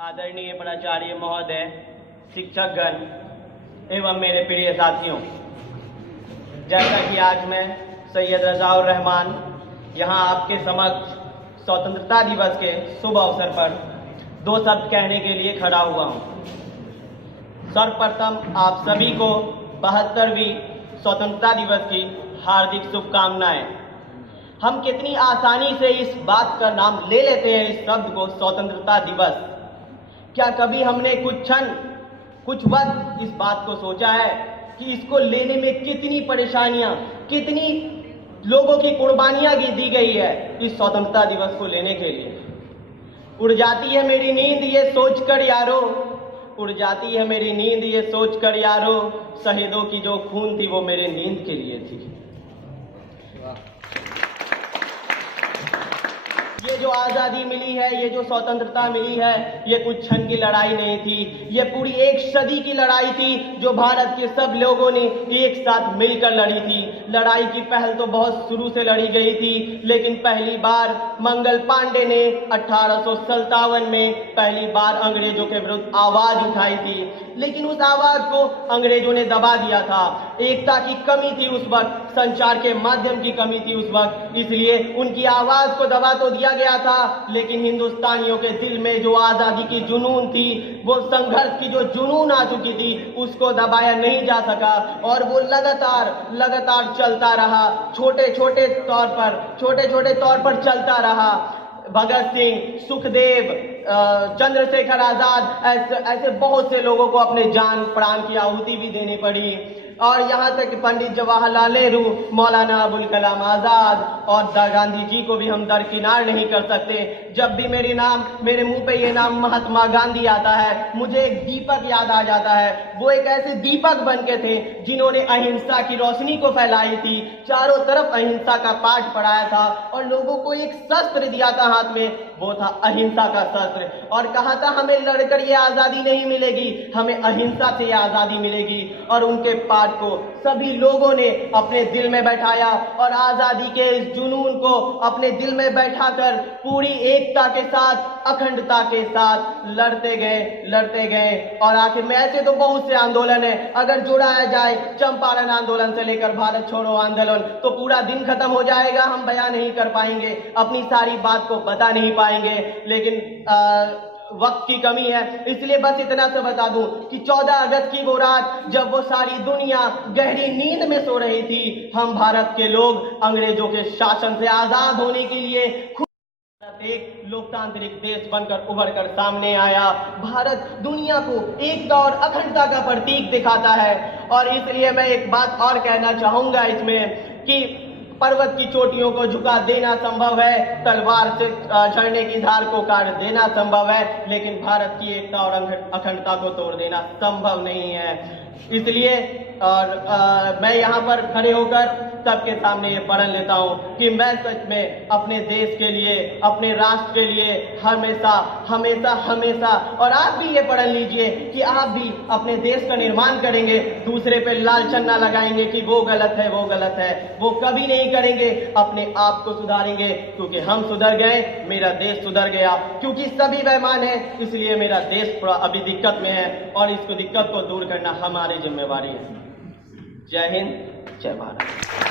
आदरणीय प्राचार्य महोदय, शिक्षकगण एवं मेरे प्रिय साथियों, जैसा कि आज मैं सैयद रजाउर रहमान यहाँ आपके समक्ष स्वतंत्रता दिवस के शुभ अवसर पर दो शब्द कहने के लिए खड़ा हुआ हूँ। सर्वप्रथम आप सभी को 72वीं स्वतंत्रता दिवस की हार्दिक शुभकामनाएं। हम कितनी आसानी से इस बात का नाम ले लेते हैं, इस शब्द को स्वतंत्रता दिवस। क्या कभी हमने कुछ वक्त इस बात को सोचा है कि इसको लेने में कितनी परेशानियां, कितनी लोगों की कुर्बानियां दी गई है इस स्वतंत्रता दिवस को लेने के लिए। उड़ जाती है मेरी नींद ये सोचकर यारो, उड़ जाती है मेरी नींद ये सोचकर यारो, शहीदों की जो खून थी वो मेरे नींद के लिए थी। ये जो आज़ादी मिली है, ये जो स्वतंत्रता मिली है, ये कुछ क्षण की लड़ाई नहीं थी, ये पूरी एक सदी की लड़ाई थी जो भारत के सब लोगों ने एक साथ मिलकर लड़ी थी। लड़ाई की पहल तो बहुत शुरू से लड़ी गई थी, लेकिन पहली बार मंगल पांडे ने 1857 में पहली बार अंग्रेजों के विरुद्ध आवाज उठाई थी, लेकिन उस आवाज को अंग्रेजों ने दबा दिया था। एकता की कमी थी उस वक्त, संचार के माध्यम की कमी थी उस वक्त, इसलिए उनकी आवाज को दबा तो दिया गया था, लेकिन हिंदुस्तानियों के दिल में जो आजादी की जुनून थी, वो संघर्ष की जो जुनून आ चुकी थी, उसको दबाया नहीं जा सका और वो लगातार चलता रहा। छोटे छोटे तौर पर चलता रहा। भगत सिंह, सुखदेव, चंद्रशेखर आजाद, ऐसे बहुत से लोगों को अपने जान प्राण की आहुति भी देनी पड़ी। और यहाँ तक पंडित जवाहरलाल नेहरू, मौलाना अबुल कलाम आजाद और गांधी जी को भी हम दरकिनार नहीं कर सकते। जब भी मेरे मुंह पे ये नाम महात्मा गांधी आता है, मुझे एक दीपक याद आ जाता है। वो एक ऐसे दीपक बन के थे जिन्होंने अहिंसा की रोशनी को फैलाई थी, चारों तरफ अहिंसा का पाठ पढ़ाया था और लोगों को एक शस्त्र दिया था हाथ में, वो था अहिंसा का शस्त्र, और कहा था हमें लड़कर ये आजादी नहीं मिलेगी, हमें अहिंसा से ये आजादी मिलेगी। और उनके पाठ को सभी लोगों ने अपने दिल में बैठाया और आजादी के इस जुनून को अपने दिल में बैठाकर पूरी एकता के साथ, अखंडता के साथ लड़ते गए। और आखिर में ऐसे तो बहुत से आंदोलन है, अगर जोड़ाया जाए चंपारण आंदोलन से लेकर भारत छोड़ो आंदोलन, तो पूरा दिन खत्म हो जाएगा, हम बयान नहीं कर पाएंगे, अपनी सारी बात को बता नहीं पाएंगे, लेकिन वक्त की कमी है, इसलिए बस इतना से बता दूं कि 14 अगस्त की वो रात जब वो सारी दुनिया गहरी नींद में सो रही थी, हम भारत के लोग अंग्रेजों के शासन से आजाद होने के लिए एक लोकतांत्रिक देश बनकर उभर कर सामने आया। भारत दुनिया को एकता और अखंडता का प्रतीक दिखाता है। और इसलिए मैं एक बात और कहना चाहूंगा इसमें कि पर्वत की चोटियों को झुका देना संभव है, तलवार से झरने की धार को काट देना संभव है, लेकिन भारत की एकता और अखंडता को तोड़ देना संभव नहीं है। इसलिए मैं यहाँ पर खड़े होकर सबके सामने ये प्रण लेता हूँ कि मैं सच में अपने देश के लिए, अपने राष्ट्र के लिए हमेशा, और आप भी ये प्रण लीजिए कि आप भी अपने देश का निर्माण करेंगे, दूसरे पे लालचन ना लगाएंगे कि वो गलत है, वो कभी नहीं करेंगे, अपने आप को सुधारेंगे, क्योंकि हम सुधर गए, मेरा देश सुधर गया, क्योंकि सभी बेईमान है, इसलिए मेरा देश थोड़ा अभी दिक्कत में है और इसको दिक्कत को दूर करना हमारी जिम्मेवारी है। जय हिंद, जय भारत।